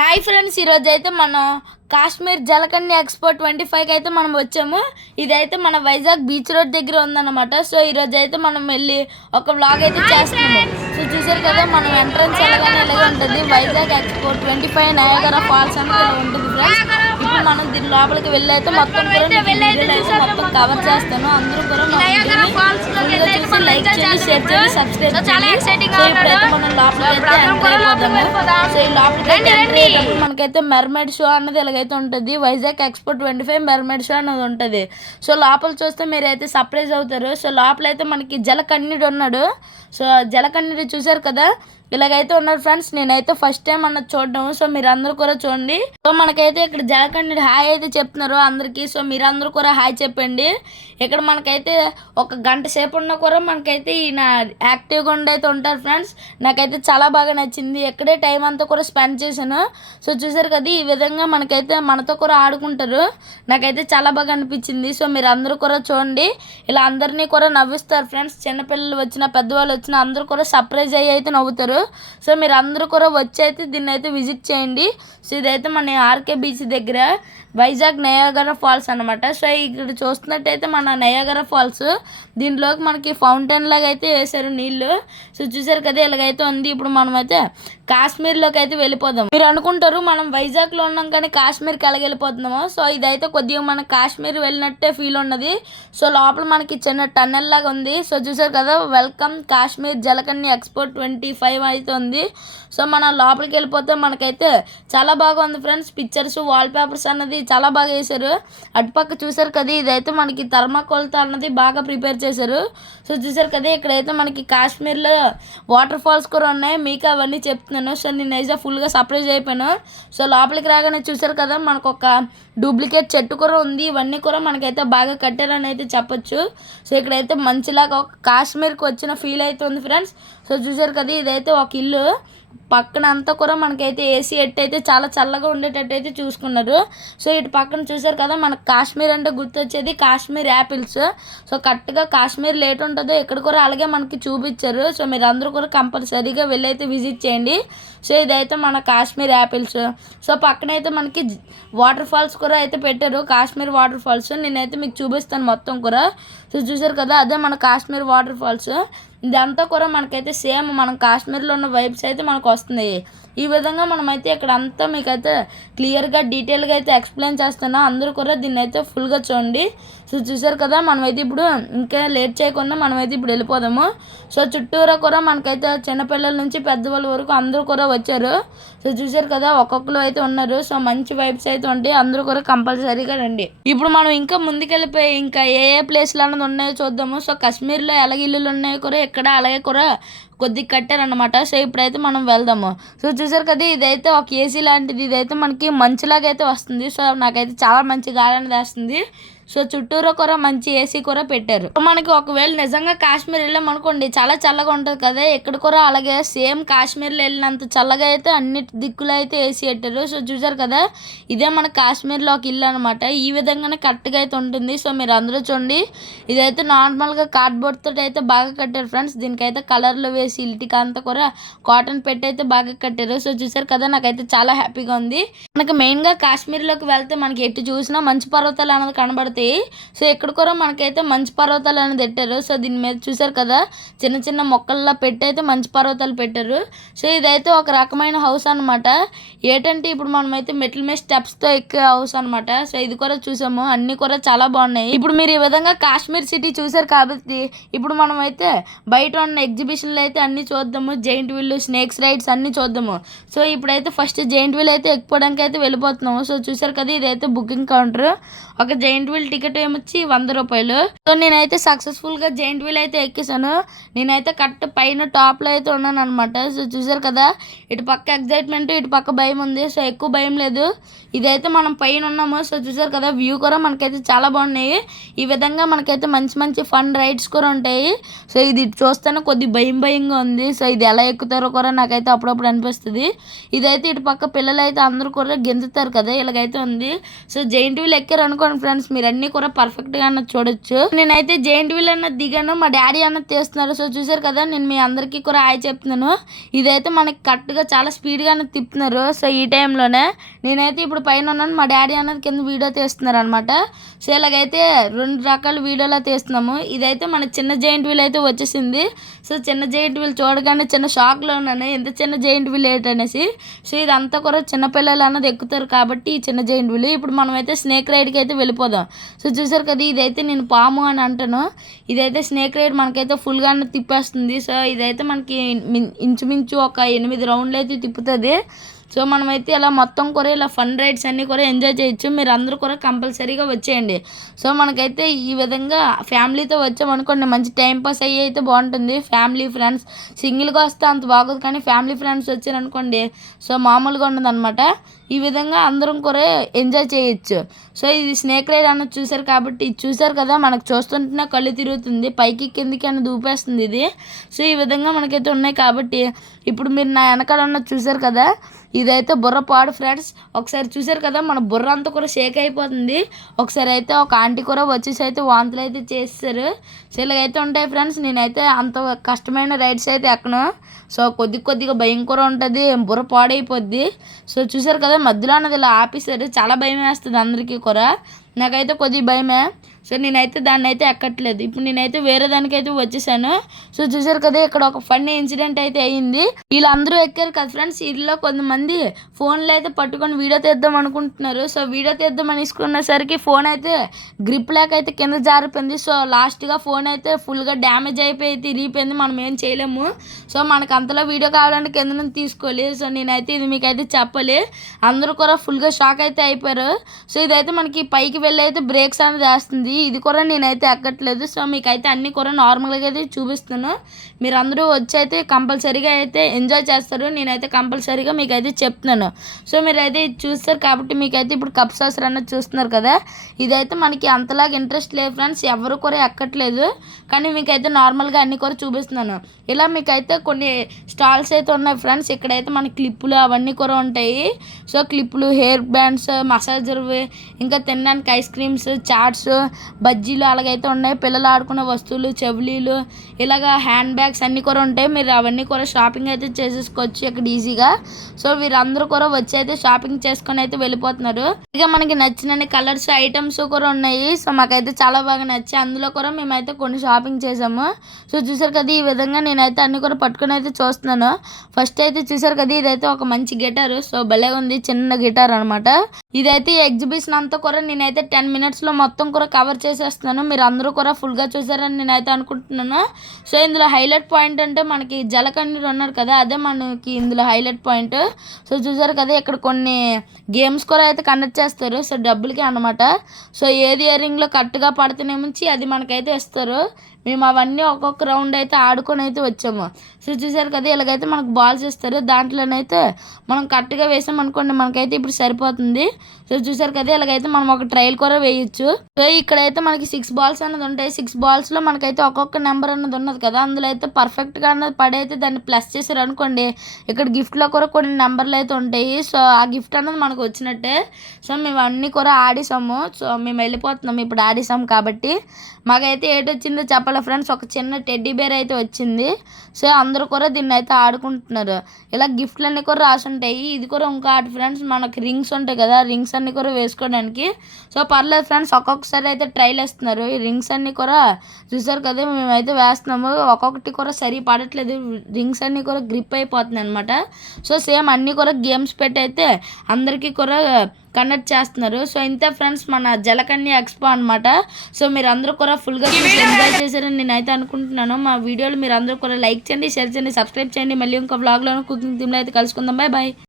Hi friends, ఈరోజు అయితే మనం కాశ్మీర్ జలకన్య ఎక్స్పో 25కి అయితే మనం వచ్చాము. ఇదైతే మన వైజాగ్ బీచ్ రోడ్ దగ్గర ఉందన్నమాట. సో ఈరోజు అయితే మనం వెళ్ళి ఒక వ్లాగ్ అయితే చేస్తున్నాము. సో చూసారు కదా, మనం ఎంట్రన్స్ వెళ్ళగానే ఇలాగే ఉంటుంది. వైజాగ్ ఎక్స్పో 25 నయాగరా ఫాల్స్ అనేది ఇలా ఉంటుంది ఫ్రెండ్స్. ఇప్పుడు మనం దీని లోపలికి వెళ్ళి అయితే మొత్తం మొత్తం కవర్ చేస్తాను. అందరూ కూడా చూసి లైక్ చేయండి, షేర్ చేయండి, సబ్స్క్రైబ్ చేయండి. సో ఇప్పుడైతే మనం లోపలికి అయితే ఎంటర్ అయిపోతాము. సో ఈ లోపలికి ఎంట్రీ అయ్యేటప్పుడు మనకైతే మెర్మైడ్ షో అన్నది ఇలాగైతే ఉంటుంది. వైజాగ్ ఎక్స్పో 25 మెర్మైడ్ షో అనేది ఉంటుంది. సో లోపల చూస్తే మీరైతే సర్ప్రైజ్ అవుతారు. సో లోపలైతే మనకి జలకన్యుడు ఉన్నాడు. సో జలకన్యుడు చూసారు కదా, ఇలాగైతే ఉన్నారు ఫ్రెండ్స్. నేనైతే ఫస్ట్ టైం అన్నది చూడడం. సో మీరు అందరూ కూడా చూడండి. సో మనకైతే ఇక్కడ జలకన్యుడు హాయ్ అయితే చెప్తున్నారు అందరికీ. సో మీరందరూ కూడా హాయ్ చెప్పండి. ఇక్కడ మనకైతే ఒక గంట సేపు ఉన్నా కూడా మనకైతే ఈయన యాక్టివ్గా ఉండి అయితే ఉంటారు ఫ్రెండ్స్. నాకైతే చాలా బాగా నచ్చింది. ఇక్కడే టైం అంతా కూడా స్పెండ్ చేశాను. సో చూసారు కదా, ఈ విధంగా మనకైతే మనతో కూడా ఆడుకుంటారు. నాకైతే చాలా బాగా అనిపించింది. సో మీరు అందరూ కూడా చూడండి, ఇలా అందరినీ కూడా నవ్విస్తారు ఫ్రెండ్స్. చిన్నపిల్లలు వచ్చినా పెద్దవాళ్ళు వచ్చినా అందరూ కూడా సర్ప్రైజ్ అయ్యి అయితే నవ్వుతారు. సో మీరు అందరూ కూడా వచ్చి అయితే దీన్ని అయితే విజిట్ చేయండి. సో ఇదైతే మన ఆర్కే బీచ్ దగ్గర వైజాగ్ నయాగరా ఫాల్స్ అనమాట. సో ఇక్కడ చూస్తున్నట్టయితే మన నయాగరా ఫాల్స్, దీంట్లోకి మనకి ఫౌంటైన్ లాగా అయితే వేసారు నీళ్ళు. సో చూసారు కదా, ఇలాగైతే ఉంది. ఇప్పుడు మనమైతే కాశ్మీర్లోకి అయితే వెళ్ళిపోదాం. మీరు అనుకుంటారు మనం వైజాగ్లో ఉన్నాం కానీ కాశ్మీర్కి ఎలాగ వెళ్ళిపోతున్నామో. సో ఇదైతే కొద్దిగా మన కాశ్మీర్ వెళ్ళినట్టే ఫీల్ ఉన్నది. సో లోపల మనకి చిన్న టన్నెల్ లాగా ఉంది. సో చూసారు కదా, వెల్కమ్ కాశ్మీర్ జలకన్య ఎక్స్పో 25 అయితే ఉంది. సో మనం లోపలికి వెళ్ళిపోతే మనకైతే చాలా బాగా ఉంది ఫ్రెండ్స్. పిక్చర్స్, వాల్ పేపర్స్ అన్నది చాలా బాగా వేశారు. అటుపక్క చూసారు కదా, ఇదైతే మనకి థర్మాకోల్తో అన్నది బాగా ప్రిపేర్ చేశారు. సో చూసారు కదా, ఇక్కడైతే మనకి కాశ్మీర్లో వాటర్ ఫాల్స్ కూడా ఉన్నాయి. మీకు అవన్నీ చెప్తున్నాను. సో నేను అయితే ఫుల్గా సర్ప్రైజ్ అయిపోయాను. సో లోపలికి రాగానే చూసారు కదా, మనకు ఒక డూప్లికేట్ చెట్టు కూడా ఉంది. ఇవన్నీ కూడా మనకైతే బాగా కట్టారని అయితే చెప్పొచ్చు. సో ఇక్కడైతే మంచిలాగా ఒక కాశ్మీర్కి వచ్చిన ఫీల్ అయితే ఉంది ఫ్రెండ్స్. సో చూసారు కదా, ఇదైతే ఒక ఇల్లు. పక్కన అంతా కూడా మనకైతే ఏసీ ఎట్టు అయితే చాలా చల్లగా ఉండేటట్టు అయితే చూసుకున్నారు. సో ఇటు పక్కన చూసారు కదా, మనకు కాశ్మీర్ అంటే గుర్తొచ్చేది కాశ్మీర్ యాపిల్స్. సో కరెక్ట్గా కాశ్మీర్ లేట్ ఉంటుందో ఇక్కడ కూడా అలాగే మనకి చూపించారు. సో మీరు అందరూ కూడా కంపల్సరీగా వెళ్ళి అయితే విజిట్ చేయండి. సో ఇదైతే మన కాశ్మీర్ యాపిల్స్. సో పక్కన అయితే మనకి వాటర్ ఫాల్స్ కూడా అయితే పెట్టారు, కాశ్మీర్ వాటర్ ఫాల్స్. నేనైతే మీకు చూపిస్తాను మొత్తం కూడా. సో చూసారు కదా, అదే మన కాశ్మీర్ వాటర్ ఫాల్స్. ఇదంతా కూడా మనకైతే సేమ్ మనం కాశ్మీర్లో ఉన్న వైబ్స్ అయితే మనకు వస్తున్నాయి. ఈ విధంగా మనమైతే ఇక్కడ అంతా మీకైతే క్లియర్గా డీటెయిల్గా అయితే ఎక్స్ప్లెయిన్ చేస్తున్నా. అందరూ కూడా దీన్ని అయితే ఫుల్గా చూడండి. సో చూసారు కదా, మనమైతే ఇప్పుడు ఇంకా లేట్ చేయకుండా మనమైతే ఇప్పుడు వెళ్ళిపోదాము. సో చుట్టూరా కూడా మనకైతే చిన్నపిల్లల నుంచి పెద్దవాళ్ళ వరకు అందరూ కూడా వచ్చారు. సో చూసారు కదా, ఒక్కొక్కరు అయితే ఉన్నారు. సో మంచి వైబ్స్ అయితే ఉంటాయి. అందరూ కూడా కంపల్సరీగా రండి. ఇప్పుడు మనం ఇంకా ముందుకెళ్ళిపోయి ఇంకా ఏ ఏ ప్లేస్లు అన్నది ఉన్నాయో చూద్దాము. సో కాశ్మీర్లో ఎలాగ ఇల్లులు ఉన్నాయో కూడా ఇక్కడ అలాగే కూడా కొద్దిగా కట్టారనమాట. సో ఇప్పుడైతే మనం వెళ్దాము. సో చూసారు కదా, ఇదైతే ఒక ఏసీ లాంటిది. ఇదైతే మనకి మంచులాగా అయితే వస్తుంది. సో నాకైతే చాలా మంచి గాలి అనేది వేస్తుంది. సో చుట్టూరు కూడా మంచి ఏసీ కూడా పెట్టారు. మనకి ఒకవేళ నిజంగా కాశ్మీర్ వెళ్ళామనుకోండి, చాలా చల్లగా ఉంటుంది కదా. ఇక్కడ కూడా అలాగే సేమ్ కాశ్మీర్లో వెళ్ళినంత చల్లగా అయితే అన్ని దిక్కులు అయితే ఏసీ పెట్టారు. సో చూసారు కదా, ఇదే మన కాశ్మీర్లో ఒక ఇల్లు అనమాట. ఈ విధంగానే కరెక్ట్గా అయితే ఉంటుంది. సో మీరు అందరూ చూడండి, ఇదైతే నార్మల్గా కార్డ్బోర్డ్ తోటి అయితే బాగా కట్టారు ఫ్రెండ్స్. దీనికైతే కలర్లు వేసి ఇల్టికి అంతా కూడా కాటన్ పెట్టి అయితే బాగా కట్టారు. సో చూసారు కదా, నాకైతే చాలా హ్యాపీగా ఉంది. మనకి మెయిన్గా కాశ్మీర్లోకి వెళ్తే మనకి ఎటు చూసినా మంచు పర్వతాలు అనేది కనబడుతుంది. సో ఇక్కడ కూడా మనకైతే మంచు పర్వతాలు అనేది పెట్టారు. సో దీని మీద చూసారు కదా, చిన్న చిన్న మొక్కల్లో పెట్టి అయితే మంచు పర్వతాలు పెట్టారు. సో ఇదైతే ఒక రకమైన హౌస్ అనమాట. ఏంటంటే ఇప్పుడు మనమైతే మెట్ల మీద స్టెప్స్తో ఎక్కే హౌస్ అనమాట. సో ఇది కూడా చూసాము, అన్నీ కూడా చాలా బాగున్నాయి. ఇప్పుడు మీరు ఈ విధంగా కాశ్మీర్ సిటీ చూసారు కాబట్టి ఇప్పుడు మనమైతే బయట ఉన్న ఎగ్జిబిషన్లు అయితే అన్నీ చూద్దాము. జైంట్ వీల్, స్నేక్స్ రైడ్స్ అన్నీ చూద్దాము. సో ఇప్పుడైతే ఫస్ట్ జైంట్ వీల్ అయితే ఎక్కిపోవడానికి అయితే వెళ్ళిపోతున్నాము. సో చూసారు కదా, ఇదైతే బుకింగ్ కౌంటర్. ఒక జైంట్ వీల్ టికెట్ ఏమొచ్చి 100 రూపాయలు. సో నేనైతే సక్సెస్ఫుల్గా జైంట్ వీల్ అయితే ఎక్కేసాను. నేనైతే కరెక్ట్ పైన టాప్లో అయితే ఉన్నాను అనమాట. సో చూసారు కదా, ఇటు పక్క ఎగ్జైట్మెంట్, ఇటు పక్క భయం ఉంది. సో ఎక్కువ భయం లేదు. ఇదైతే మనం పైన ఉన్నాము. సో చూసారు కదా, వ్యూ కూడా మనకైతే చాలా బాగున్నాయి. ఈ విధంగా మనకైతే మంచి మంచి ఫన్ రైడ్స్ కూడా ఉంటాయి. సో ఇది చూస్తేనే కొద్ది భయంగా ఉంది. సో ఇది ఎలా ఎక్కుతారో కూడా నాకైతే అప్పుడప్పుడు అనిపిస్తుంది. ఇదైతే ఇటు పక్క పిల్లలు అయితే అందరూ కూడా గెంతుతారు కదా, ఇలాగైతే ఉంది. సో జైంట్ వీల్ ఎక్కారు అనుకోండి ఫ్రెండ్స్, మీరు అన్ని కూడా పర్ఫెక్ట్ గా చూడొచ్చు. నేనైతే జైంట్ వీల్ అన్న దిగాను, మా డాడీ అన్న తీస్తున్నారు. సో చూసారు కదా, నేను మీ అందరికీ కూడా హాయ్ చెప్తున్నాను. ఇదైతే మనకి కరెక్ట్ గా చాలా స్పీడ్ గా తిప్పుతున్నారు. సో ఈ టైంలోనే నేనైతే ఇప్పుడు పైన ఉన్నాను, మా డాడీ అన్నది కింద వీడియో తీస్తున్నారు అనమాట. సో ఇలాగైతే 2 రకాల వీడియోలా తీస్తున్నాము. ఇదైతే మన చిన్న జైంట్ వీల్ అయితే వచ్చేసింది. సో చిన్న జైంట్ వీల్ చూడగానే చిన్న షాక్లో ఉన్నాను, ఎంత చిన్న జైంట్ వీల్ ఏంటనేసి. సో ఇదంతా కూడా చిన్నపిల్లలు అన్నది ఎక్కుతారు కాబట్టి ఈ చిన్న జైంట్ వీల్. ఇప్పుడు మనమైతే స్నేక్ రైడ్కి అయితే వెళ్ళిపోదాం. సో చూసారు కదా, ఇదైతే నేను పాము అని అంటాను. ఇదైతే స్నేక్ రైడ్ మనకైతే ఫుల్గా తిప్పేస్తుంది. సో ఇదైతే మనకి ఇంచుమించు ఒక 8 రౌండ్లు అయితే తిప్పుతుంది. సో మనమైతే ఇలా మొత్తం కూడా ఇలా ఫన్ రైడ్స్ అన్నీ కూడా ఎంజాయ్ చేయొచ్చు. మీరు అందరూ కూడా కంపల్సరీగా వచ్చేయండి. సో మనకైతే ఈ విధంగా ఫ్యామిలీతో వచ్చామనుకోండి, మంచి టైంపాస్ అయ్యి అయితే బాగుంటుంది. ఫ్యామిలీ ఫ్రెండ్స్ సింగిల్గా వస్తే అంత బాగోదు, కానీ ఫ్యామిలీ ఫ్రెండ్స్ వచ్చారనుకోండి సో మామూలుగా ఉండదు అనమాట. ఈ విధంగా అందరం కూడా ఎంజాయ్ చేయొచ్చు. సో ఇది స్నేక్ రైడ్ అన్నది చూసారు కాబట్టి, ఇది చూసారు కదా, మనకు చూస్తుంటేనే కళ్ళు తిరుగుతుంది, పైకి కిందికి అని దూపేస్తుంది ఇది. సో ఈ విధంగా మనకైతే ఉన్నాయి కాబట్టి ఇప్పుడు మీరు నా వెనకాల ఉన్నది చూసారు కదా, ఇదైతే బుర్రపాడు ఫ్రెండ్స్. ఒకసారి చూసారు కదా, మన బుర్ర అంతా కూడా షేక్ అయిపోతుంది. ఒకసారి అయితే ఒక ఆంటీ కూడా వచ్చేసి అయితే వాంతులు అయితే చేస్తారు. సో ఇలాగైతే ఉంటాయి ఫ్రెండ్స్. నేనైతే అంత కష్టమైన రైడ్స్ అయితే ఎక్కను. సో కొద్దిగా భయం కూడా ఉంటుంది, బుర్ర పాడైపోద్ది. సో చూసారు కదా, మధ్యలో అన్నది ఇలా ఆపేసారు, చాలా భయం వేస్తుంది అందరికీ కూడా. నాకైతే కొద్దిగా భయమే. సో నేనైతే దాన్ని అయితే ఎక్కట్లేదు. ఇప్పుడు నేనైతే వేరే దానికైతే వచ్చేసాను. సో చూసారు కదా, ఇక్కడ ఒక ఫన్నీ ఇన్సిడెంట్ అయితే అయ్యింది. వీళ్ళందరూ ఎక్కారు కదా ఫ్రెండ్స్, వీళ్ళలో కొంతమంది ఫోన్లో అయితే పట్టుకొని వీడియో తీద్దాం అనుకుంటున్నారు. సో వీడియో తీద్దాం అనేసుకునేసరికి ఫోన్ అయితే గ్రిప్ లేక అయితే కింద జారిపోయింది. సో లాస్ట్గా ఫోన్ అయితే ఫుల్గా డ్యామేజ్ అయిపోయి తిరిగిపోయింది. మనం ఏం చేయలేము. సో మనకు అంతలో వీడియో కావాలంటే కింద నుంచి తీసుకోవాలి. సో నేనైతే ఇది మీకైతే చెప్పాలి. అందరూ కూడా ఫుల్గా షాక్ అయితే అయిపోయారు. సో ఇదైతే మనకి పైకి వెళ్ళి అయితే బ్రేక్స్ అనేది వేస్తుంది. ఇది కూడా నేనైతే ఎక్కట్లేదు. సో మీకైతే అన్నీ కూడా నార్మల్గా అయితే చూపిస్తున్నాను. మీరు అందరూ వచ్చి అయితే కంపల్సరీగా అయితే ఎంజాయ్ చేస్తారు. నేనైతే కంపల్సరీగా మీకైతే చెప్తున్నాను. సో మీరైతే ఇది చూస్తారు కాబట్టి మీకైతే ఇప్పుడు కప్ సాసర్ అన్నది చూస్తున్నారు కదా, ఇదైతే మనకి అంతలాగా ఇంట్రెస్ట్ లేదు ఫ్రెండ్స్, ఎవరు కూడా ఎక్కట్లేదు. కానీ మీకైతే నార్మల్గా అన్నీ కూడా చూపిస్తున్నాను. ఇలా మీకైతే కొన్ని స్టాల్స్ అయితే ఉన్నాయి ఫ్రెండ్స్. ఇక్కడైతే మన క్లిప్పులు అవన్నీ కూడా ఉంటాయి. సో క్లిప్పులు, హెయిర్ బ్యాండ్స్, మసాజర్వి, ఇంకా తినడానికి ఐస్ క్రీమ్స్, చాట్స్, బజ్జీలు అలాగైతే ఉన్నాయి. పిల్లలు ఆడుకునే వస్తువులు, చెవులీలు, ఇలాగా హ్యాండ్ బ్యాగ్స్ అన్నీ కూడా ఉంటాయి. మీరు అవన్నీ కూడా షాపింగ్ అయితే చేసేసుకోవచ్చు ఇక్కడ ఈజీగా. సో వీరందరూ కూడా వచ్చి అయితే షాపింగ్ చేసుకొని అయితే వెళ్ళిపోతున్నారు. ఇక మనకి నచ్చిన కలర్స్, ఐటమ్స్ కూడా ఉన్నాయి. సో మాకైతే చాలా బాగా నచ్చి అందులో కూడా మేమైతే కొన్ని షాపింగ్ చేసాము. సో చూసారు కదా, ఈ విధంగా నేనైతే అన్ని కూడా పట్టుకొని అయితే చూస్తున్నాను. ఫస్ట్ అయితే చూసారు కదా, ఇదైతే ఒక మంచి గిటార్. సో భలే ఉంది, చిన్న గిటార్ అనమాట. ఇదైతే ఎగ్జిబిషన్ అంతా కూడా నేనైతే 10 minutesలో మొత్తం కూడా కవర్ చేసేస్తున్నాను. మీరు అందరూ కూడా ఫుల్గా చూసారని నేనైతే అనుకుంటున్నాను. సో ఇందులో హైలైట్ పాయింట్ అంటే మనకి జలకన్నీరు ఉన్నారు కదా, అదే మనకి ఇందులో హైలైట్ పాయింట్. సో చూసారు కదా, ఇక్కడ కొన్ని గేమ్స్ కూడా అయితే కండక్ట్ చేస్తారు. సో డబ్బులకి అనమాట. సో ఏది ఇయరింగ్లో కరెక్ట్గా పడితేనేమించి అది మనకైతే ఇస్తారు. మేము అవన్నీ ఒక్కొక్క రౌండ్ అయితే ఆడుకొని అయితే వచ్చాము. సో చూసారు కదా, ఇలాగైతే మనకు బాల్స్ ఇస్తారు. దాంట్లోనైతే మనం కరెక్ట్గా వేసామనుకోండి మనకైతే ఇప్పుడు సరిపోతుంది. సో చూసారు కదా, ఇలాగైతే మనం ఒక ట్రయల్ కూడా వేయచ్చు. సో ఇక్కడైతే మనకి 6 balls అన్నది ఉంటాయి. 6 ballsలో మనకైతే ఒక్కొక్క నెంబర్ అన్నది ఉన్నది కదా, అందులో అయితే పర్ఫెక్ట్గా అన్నది పడైతే దాన్ని ప్లస్ చేశారు అనుకోండి, ఇక్కడ గిఫ్ట్లో కూడా కొన్ని నెంబర్లు అయితే ఉంటాయి. సో ఆ గిఫ్ట్ అన్నది మనకు వచ్చినట్టే. సో మేము అన్నీ కూడా ఆడేసాము. సో మేము వెళ్ళిపోతున్నాము ఇప్పుడు ఆడేసాము కాబట్టి. మాకైతే ఏటి వచ్చిందో చెప్పాలి ఫ్రెండ్స్, ఒక చిన్న టెడ్డీ బేర్ అయితే వచ్చింది. సో అందరూ కూడా దీన్ని అయితే ఆడుకుంటున్నారు. ఇలా గిఫ్ట్లు అన్నీ కూడా రాసి ఉంటాయి. ఇది కూడా ఇంకా ఆట ఫ్రెండ్స్, మనకి రింగ్స్ ఉంటాయి కదా, రింగ్స్ అన్నీ కూడా వేసుకోవడానికి. సో పర్లేదు ఫ్రెండ్స్, ఒక్కొక్కసారి అయితే ట్రైల్ వేస్తున్నారు. ఈ రింగ్స్ అన్నీ కూడా చూసారు కదా, మేమైతే వేస్తున్నాము. ఒక్కొక్కటి కూడా సరి పడట్లేదు, రింగ్స్ అన్నీ కూడా గ్రిప్ అయిపోతున్నాయి అనమాట. సో సేమ్ అన్నీ కూడా గేమ్స్ పెట్టి అయితే అందరికీ కూడా కండక్ట్ చేస్తున్నారు. సో ఇంతే ఫ్రెండ్స్ మన జలకన్య ఎక్స్పో అనమాట. సో మీరు అందరూ కూడా ఫుల్గా ఎంజాయ్ చేశారని నేనైతే అనుకుంటున్నాను. మా వీడియోలు మీరు అందరూ కూడా లైక్ చేయండి, షేర్ చేయండి, సబ్స్క్రైబ్ చేయండి. మళ్ళీ ఇంకో వ్లాగ్లో కుకింగ్ థీమ్లో అయితే కలుసుకుందాం. Bye bye.